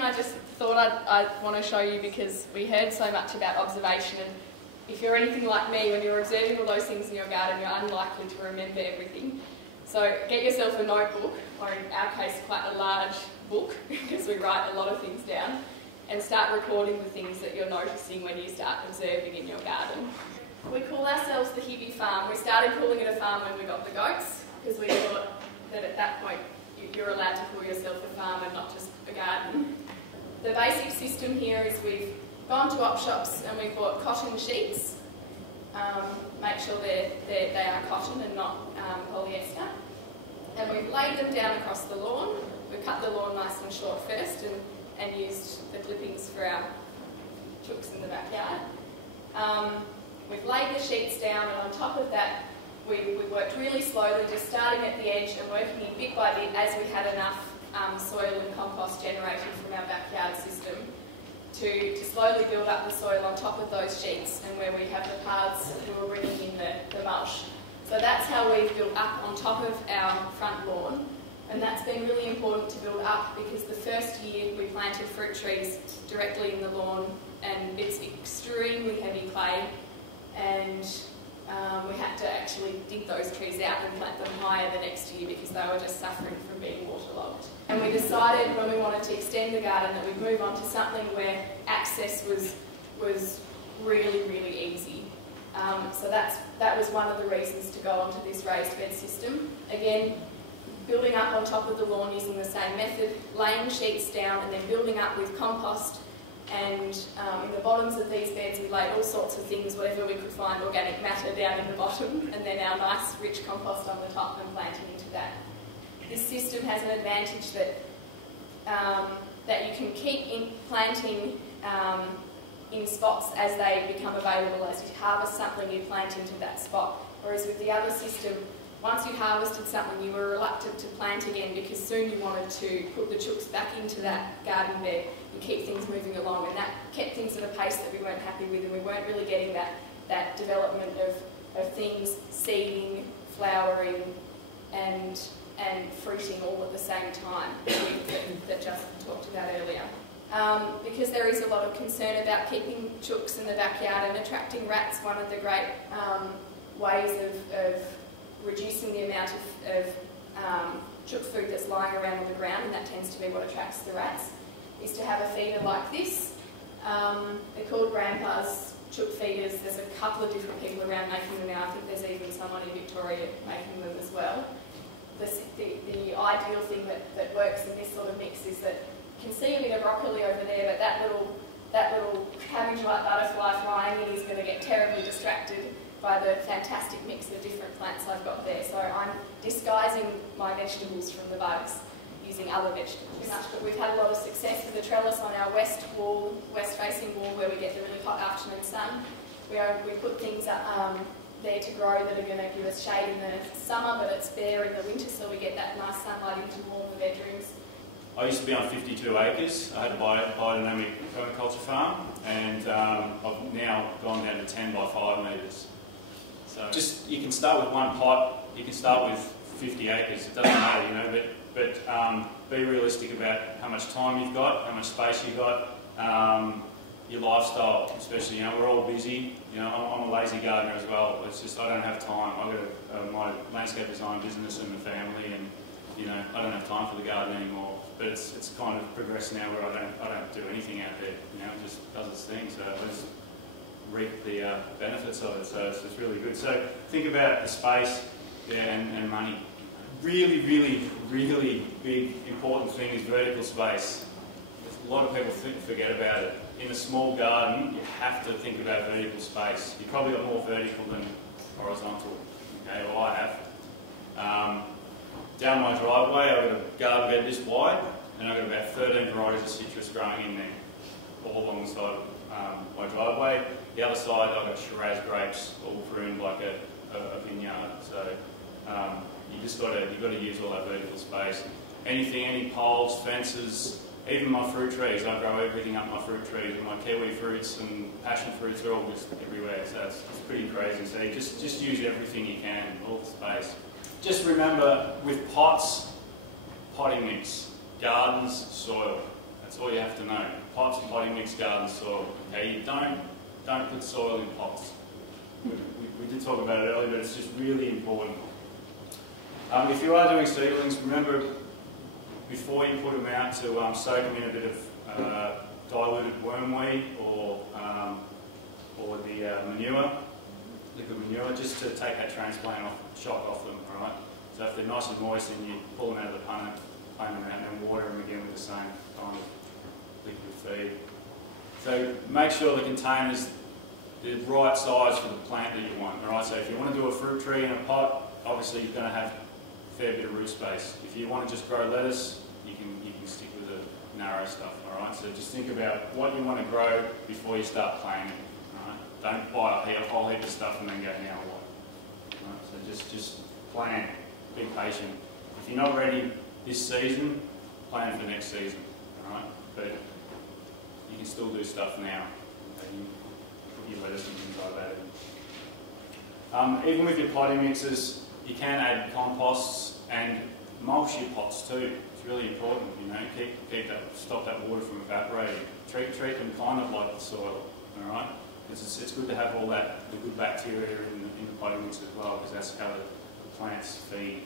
thing I just thought I'd want to show you, because we heard so much about observation, and if you're anything like me, when you're observing all those things in your garden, you're unlikely to remember everything. So get yourself a notebook, or in our case quite a large book, because we write a lot of things down, and start recording the things that you're noticing when you start observing in your garden. We call ourselves the Hibby Farm. We started calling it a farm when we got the goats, because we thought that at that point you're allowed to call yourself a farm and not just a garden. The basic system here is we've gone to op shops and we've bought cotton sheets. Make sure they are cotton and not polyester. And we've laid them down across the lawn. We've cut the lawn nice and short first and used the clippings for our chooks in the backyard. We've laid the sheets down, and on top of that we worked really slowly, just starting at the edge and working in bit by bit as we had enough soil and compost generated from our backyard system to slowly build up the soil on top of those sheets, and where we have the paths we were bringing in the mulch. So that's how we've built up on top of our front lawn, and that's been really important to build up, because the first year we planted fruit trees directly in the lawn, and it's extremely heavy clay, and we had to actually dig those trees out and plant them higher the next year because they were just suffering from being waterlogged. And we decided when we wanted to extend the garden that we'd move on to something where access was really, really easy. So that was one of the reasons to go onto this raised bed system. Again, building up on top of the lawn using the same method, laying sheets down and then building up with compost. And in the bottoms of these beds we laid all sorts of things, whatever we could find, organic matter down in the bottom, and then our nice rich compost on the top and planting into that. This system has an advantage that that you can keep planting in spots as they become available. As you harvest something, you plant into that spot. Whereas with the other system, once you harvested something, you were reluctant to plant again, because soon you wanted to put the chooks back into that garden bed and keep things moving along, and that kept things at a pace that we weren't happy with, and we weren't really getting that development of things seeding, flowering and fruiting all at the same time that Justin talked about earlier. Because there is a lot of concern about keeping chooks in the backyard and attracting rats. One of the great ways of reducing the amount of chook food that's lying around on the ground, and that tends to be what attracts the rats, is to have a feeder like this. They're called Grandpa's chook feeders. There's a couple of different people around making them now. I think there's even someone in Victoria making them as well. The ideal thing that works in this sort of mix is that you can see a bit of broccoli over there, but that little cabbage-like butterfly flying in is going to get terribly distracted by the fantastic mix of different plants I've got there. So I'm disguising my vegetables from the bugs using other vegetables. But we've had a lot of success with the trellis on our west-facing wall, where we get the really hot afternoon sun. We put things there to grow that are going to give us shade in the summer, but it's bare in the winter, so we get that nice sunlight into all the bedrooms. I used to be on 52 acres. I had a biodynamic permaculture farm, and I've now gone down to 10 by 5 metres. So you can start with one pot, you can start with 50 acres, it doesn't matter, you know, but be realistic about how much time you've got, how much space you've got, your lifestyle especially. You know, we're all busy, you know, I'm a lazy gardener as well. It's just I don't have time. I've got my landscape design business and a family, and you know, I don't have time for the garden anymore. But it's kind of progressed now where I don't do anything out there, you know, it just does its thing. So I just reap the benefits of it, so it's really good. So think about the space, and money. Really, really, really big, important thing is vertical space. A lot of people forget about it. In a small garden, you have to think about vertical space. You've probably got more vertical than horizontal, okay, well I have. Down my driveway, I've got a garden bed this wide, and I've got about 13 varieties of citrus growing in there, all along the side of my driveway. The other side, I've got Shiraz grapes, all pruned like a vineyard. So you've got to use all that vertical space. Anything, any poles, fences, even my fruit trees. I grow everything up my fruit trees, and my kiwi fruits and passion fruits are all just everywhere. So it's pretty crazy. So you just use everything you can, all the space. Just remember, with pots, potting mix, gardens, soil. That's all you have to know. Pots and potting mix, garden soil. Okay, you don't put soil in pots. We did talk about it earlier, but it's just really important. If you are doing seedlings, remember before you put them out to soak them in a bit of diluted wormweed or the manure, liquid manure, just to take that transplant shock off them. All right. So if they're nice and moist, then you pull them out of the punnet, plane them out, and then water them again with the same kind of liquid feed. So make sure the container's the right size for the plant that you want. All right. So if you want to do a fruit tree in a pot, obviously you're going to have a fair bit of root space. If you want to just grow lettuce, you can stick with the narrow stuff. All right. So just think about what you want to grow before you start planting. All right. Don't buy a whole heap of stuff and then go, now what? All right. So just plan. Be patient. If you're not ready this season, plan for next season. All right. But you can still do stuff now. Okay? You put your lettuce and things like that. Even with your potting mixes, you can add composts and mulch your pots too. It's really important, you know. Stop that water from evaporating. Treat them kind of like the soil, all right? Because it's good to have all the good bacteria in the potting mix as well, because that's how the plants feed.